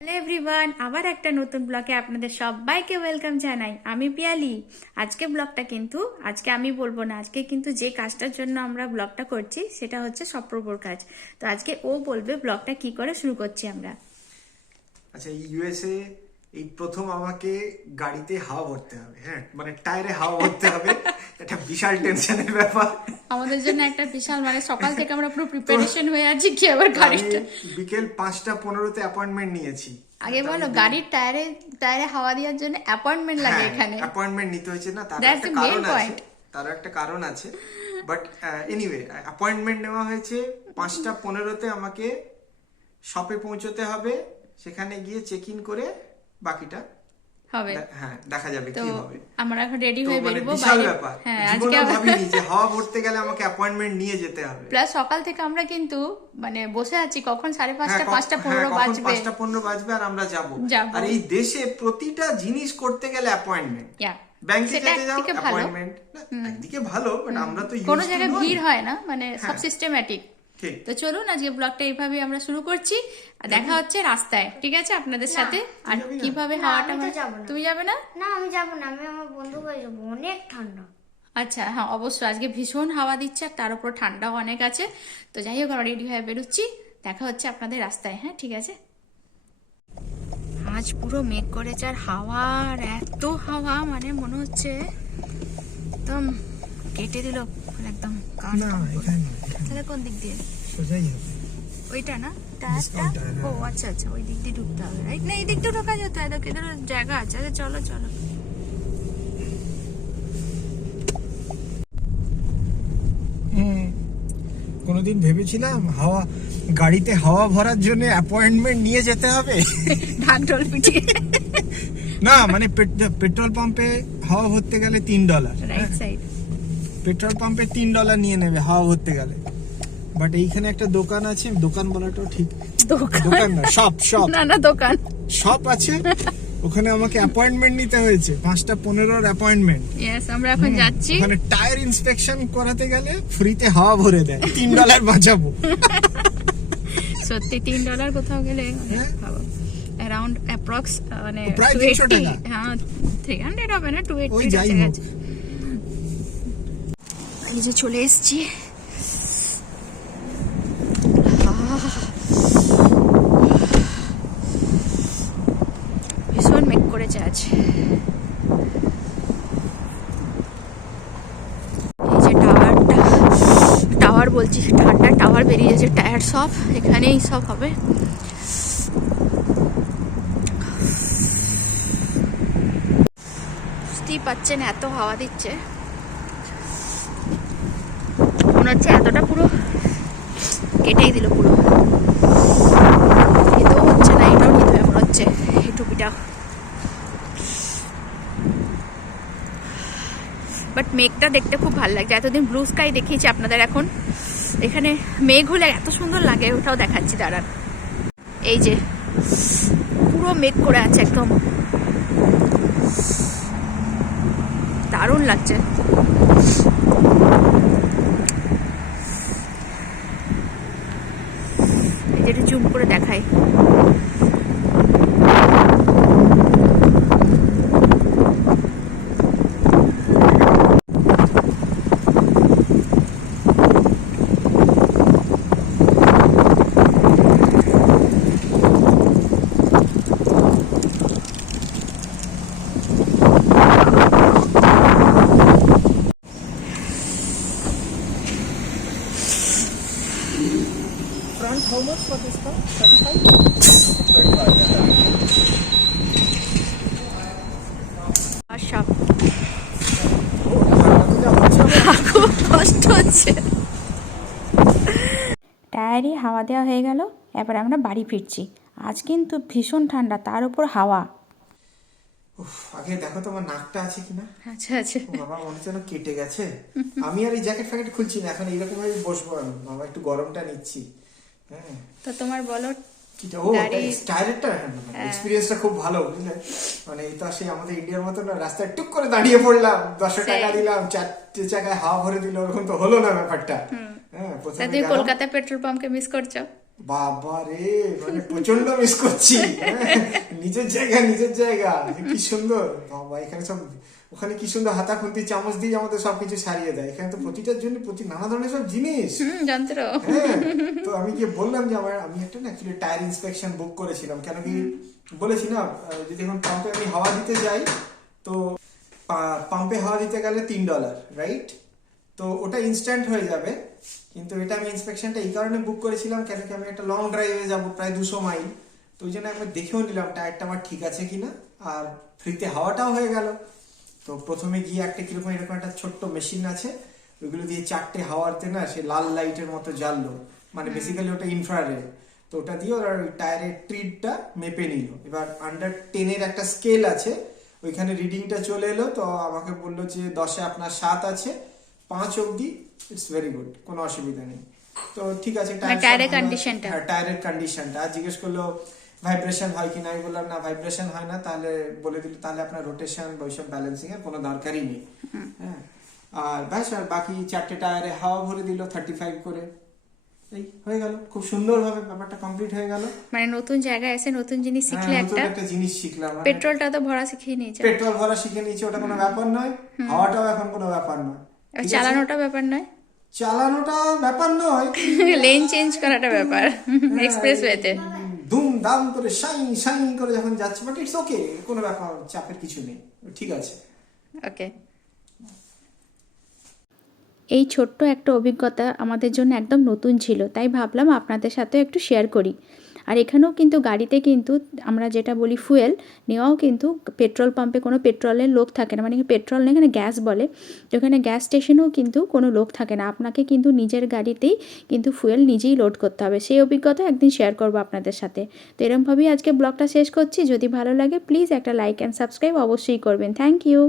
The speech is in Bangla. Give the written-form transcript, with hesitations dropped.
হ্যালো এভরিওয়ান, আবার একটা নতুন ব্লগে আপনাদের সবাইকে ওয়েলকাম জানাই। আমি পিয়ালি। আজকে আমি বলবো না, আজকে কিন্তু যে কাজটার জন্য আমরা ব্লগটা করছি সেটা হচ্ছে সপ্রভুর কাজ। তো আজকে ও বলবে ব্লগটা কি করে শুরু করছি আমরা। আচ্ছা, ইউএসএ এই প্রথম আমাকে গাড়িতে হাওয়া ভরতে হবে। হ্যাঁ, মানে টায়ারে হাওয়া ভরতে হবে। এটা বিশাল টেনশনের ব্যাপার আমাদের জন্য একটা বিশাল, মানে সকাল থেকে আমরা পুরো প্রিপারেশন হয়ে আছি কি আবার আমি গাড়িটা। বিকেল 5:15-তে অ্যাপয়েন্টমেন্ট নিয়েছি। আগে বলো, গাড়ির টায়ারে টায়ারে হাওয়া দেওয়ার জন্য অ্যাপয়েন্টমেন্ট লাগে এখানে? অ্যাপয়েন্টমেন্ট নিতে হয়েছে না, তার That's একটা the main কারণ আছে। point. তার একটা কারণ আছে, বাট এনিওয়ে অ্যাপয়েন্টমেন্ট নেওয়া হয়েছে। 5:15-তে আমাকে শপে পৌঁছতে হবে। সেখানে গিয়ে চেক ইন করে বাকিটা হবে। হ্যাঁ, দেখা যাবে তো কি হবে। আমরা এখন রেডি তো হয়ে মানে বেরোবো বিশাল বাইরে। ব্যাপার। হ্যাঁ, জীবনে আজকে ভাবিনি যে হাওয়া ভরতে গেলে আমাকে অ্যাপয়েন্টমেন্ট নিয়ে যেতে হবে। প্লাস সকাল থেকে আমরা কিন্তু মানে বসে আছি, কখন 5:30 5:15 কখন বাজবে। 5:15 বাজবে আর আমরা যাব। যাবো। আর এই দেশে প্রতিটা জিনিস করতে গেলে অ্যাপয়েন্টমেন্ট। ব্যাংকে সেটা যেতে যাও একদিকে ভালো। অ্যাপয়েন্টমেন্ট। একদিকে ভালো, বাট আমরা তো কোনো used to জায়গায় নই। ভিড় হয় না, মানে সব হ্যাঁ। সিস্টেম্যাটিক। ঠিক। তো চলুন আজকে ব্লগটা এইভাবে আমরা শুরু করছি, আর দেখা হচ্ছে রাস্তায়, ঠিক আছে, আপনাদের সাথে। আর যাবি না? কিভাবে না, হাওয়াটা আমি তো যাবো না। তুমি যাবে না? না, আমি যাবো না, আমি আমার বন্ধু করে যাবো, অনেক ঠান্ডা। আচ্ছা, হ্যাঁ অবশ্যই, আজকে ভীষণ হাওয়া দিচ্ছে আর তার উপর ঠান্ডাও অনেক আছে। তো যাই হোক, আমরা রেডি হয়ে বেরোচ্ছি, দেখা হচ্ছে আপনাদের রাস্তায়। হ্যাঁ, ঠিক আছে। আজ পুরো মেঘ করেছে আর হাওয়া, আর এত হাওয়া, মানে মনে হচ্ছে একদম কেটে দিল একদম কান। না, এখানে তাহলে কোন দিক দিয়ে? সোজাই হবে। ওইটা না, টায়ারটা? ওইটা, হ্যাঁ। ও আচ্ছা আচ্ছা, ওই দিক দিয়ে ঢুকতে হবে। না, এই দিক দিয়ে ঢোকা যেত, এদের জায়গা আছে। আচ্ছা চলো চলো। কোনোদিন ভেবেছিলাম গাড়িতে হাওয়া ভরার জন্য অ্যাপয়েন্টমেন্ট নিয়ে যেতে হবে। ঢাকঢোল পিটিয়ে। না, মানে পেট্রোল পাম্পে হাওয়া ভরতে গেলে $3। Right side. পেট্রোল পাম্পে $3 নিয়ে নেবে হাওয়া ভরতে গেলে। বাট এইখানে একটা দোকান আছে, দোকান বলাটাও ঠিক, দোকান না, শপ না দোকান। শপ আছে। ওখানে আমাকে অ্যাপয়েন্টমেন্ট নিতে হয়েছে, 5:15 অ্যাপয়েন্টমেন্ট। ইয়েস, আমরা এখন যাচ্ছি। ওখানে টায়ার ইন্সপেকশন করাতে গেলে ফ্রিতে হাওয়া ভরে দেয়। $3 বাঁচাবো। সত্যি $3 কোথাও গেলে হ্যাঁ। ভাবো অ্যারাউন্ড অ্যাপ্রক্স, মানে প্রায় 280 300 টাকা। হ্যাঁ 300 হবে না, 280 ওই যাই হোক। কাছাকাছি। এই যে চলে এসেছি। ভীষণ মেঘ করেছে আজ। এই যে টাওয়ার বলছি, ঠান্ডা টাওয়ার বেরিয়ে যাচ্ছে, টায়ার সব এখানেই সব হবে। বুঝতেই পাচ্ছেন এত হাওয়া দিচ্ছে, মনে হচ্ছে এতটা পুরো কেটেই দিল পুরো। এটাও হচ্ছে না, এটাও নিতে হবে মনে হচ্ছে, এই টুপিটা। বাট মেঘটা দেখতে খুব ভালো লাগছে। এতদিন ব্লু স্কাই দেখিয়েছি আপনাদের, এখন এখানে মেঘ হলে এত সুন্দর লাগে, ওটাও দেখাচ্ছি দাঁড়ান। এই যে পুরো মেঘ করে আছে, একদম দারুণ লাগছে। এই যে একটু জুম করে দেখাই। Front, how much for this car? 35? 35, আর সব খুব কষ্ট হচ্ছে। টায়ারে হাওয়া দেওয়া হয়ে গেল, এবার আমরা বাড়ি ফিরছি। আজ কিন্তু ভীষণ ঠান্ডা, তার উপর হাওয়া। আগে দেখো তোমার নাকটা আছে কিনা। আচ্ছা আচ্ছা। ও বাবা, মনে হচ্ছে যেন কেটে গেছে। আমি আর এই জ্যাকেট ফ্যাকেট খুলছি না, এখন এইরকম ভাবে বসবো আমি। বাবা, একটু গরমটা নিচ্ছি। হ্যাঁ, তো তোমার বলো টায়ারেরটা এক্সপিরিয়েন্সটা খুব ভালো, বুঝলে। মানে এই তো সেই আমাদের ইন্ডিয়ার মতো না, রাস্তায় টুক করে দাঁড়িয়ে পড়লাম, 10 টাকা দিলাম, 4টে জায়গায় হাওয়া ভরে দিল, ওরকম তো হলো না ব্যাপারটা। হ্যাঁ, প্রথমে তুমি কলকাতা পেট্রোল পাম্পকে মিস করছো? বাবা রে, মানে প্রচন্ড মিস করছি। হ্যাঁ, নিজের জায়গা কি সুন্দর বাবা। এখানে সব, ওখানে কি সুন্দর হাতা খুন্তি চামচ দিয়ে আমাদের সবকিছু সারিয়ে দেয়। এখানে তো প্রতিটার জন্য নানা ধরনের সব জিনিস। যন্ত্র। হ্যাঁ, তো আমি গিয়ে বললাম যে আমি একটা না অ্যাকচুয়ালি টায়ার ইন্সপেকশন বুক করেছিলাম। কেন কি বলেছি না, যদি এখন পাম্পে আমি হাওয়া দিতে যাই, তো পাম্পে হাওয়া দিতে গেলে $3, রাইট? তো ওটা ইনস্ট্যান্ট হয়ে যাবে। কিন্তু এটা আমি ইন্সপেকশনটা এই কারণে বুক করেছিলাম, কেন কি আমি একটা লং ড্রাইভে যাব, প্রায় 200 মাইল। তো ওই জন্য একবার দেখেও নিলাম টায়ারটা আমার ঠিক আছে কিনা, আর ফ্রিতে হাওয়াটাও হয়ে গেল। তো প্রথমে গিয়ে একটা কিরকম এরকম একটা ছোট্ট মেশিন আছে, ওইগুলো দিয়ে 4টে হাওয়াতে না সে লাল লাইটের মতো জ্বাললো, মানে বেসিক্যালি ওটা ইনফ্রারেড। তো ওটা দিয়ে ওরা ওই টায়ারের ট্রিটটা মেপে নিল। এবার আন্ডার 10-এর একটা স্কেল আছে, ওইখানে রিডিংটা চলে এলো। তো আমাকে বললো যে 10-এ আপনার 7 আছে, 5 অবধি ইটস ভেরি গুড, কোনো অসুবিধা নেই। তো ঠিক আছে, টায়ারের কন্ডিশনটা। হ্যাঁ, টায়ারের কন্ডিশনটা। আর জিজ্ঞেস করলো ভাইব্রেশন হয় কিনা, আমি বললাম না ভাইব্রেশন হয় না। তাহলে বলে দিল তাহলে আপনার রোটেশন বা ওইসব ব্যালেন্সিং এর কোনো দরকারই নেই। হ্যাঁ, আর ব্যাস, আর বাকি 4টে টায়ারে হাওয়া ভরে দিল 35 করে। এই হয়ে গেল, খুব সুন্দরভাবে ব্যাপারটা কমপ্লিট হয়ে গেল। মানে নতুন জায়গায় এসে নতুন জিনিস শিখলে হ্যাঁ, নতুন একটা। একটা জিনিস শিখলাম। পেট্রোলটা তো ভরা শিখিয়ে নিয়েছে, পেট্রোল ভরা শিখে নিয়েছি, ওটা কোনো ব্যাপার নয়। হাওয়াটাও এখন কোনো ব্যাপার নয়। আর ঠিক আছে? চালানোটা ব্যাপার নয়, চালানোটা ব্যাপার নয়, লেন চেঞ্জ করাটা ব্যাপার এক্সপ্রেস ওয়েতে। দুম দাম করে শাইন করে যখন যাচ্ছে, বাট ইটস ওকে, কোনো ব্যাপার, চাপের কিছু নেই, ঠিক আছে। ওকে, এই ছোট্ট একটা অভিজ্ঞতা আমাদের জন্য একদম নতুন ছিল, তাই ভাবলাম আপনাদের সাথেও একটু শেয়ার করি। আর এখানেও কিন্তু গাড়িতে কিন্তু আমরা যেটা বলি ফুয়েল নেওয়াও কিন্তু পেট্রোল পাম্পে কোনো পেট্রোলের লোক থাকে না, মানে পেট্রোল নেই, এখানে গ্যাস বলে। তো এখানে গ্যাস স্টেশনেও কিন্তু কোনো লোক থাকে না, আপনাকে কিন্তু নিজের গাড়িতেই কিন্তু ফুয়েল নিজেই লোড করতে হবে। সেই অভিজ্ঞতা একদিন শেয়ার করবো আপনাদের সাথে। তো এরকমভাবেই আজকে ব্লগটা শেষ করছি। যদি ভালো লাগে প্লিজ একটা লাইক অ্যান্ড সাবস্ক্রাইব অবশ্যই করবেন। Thank you.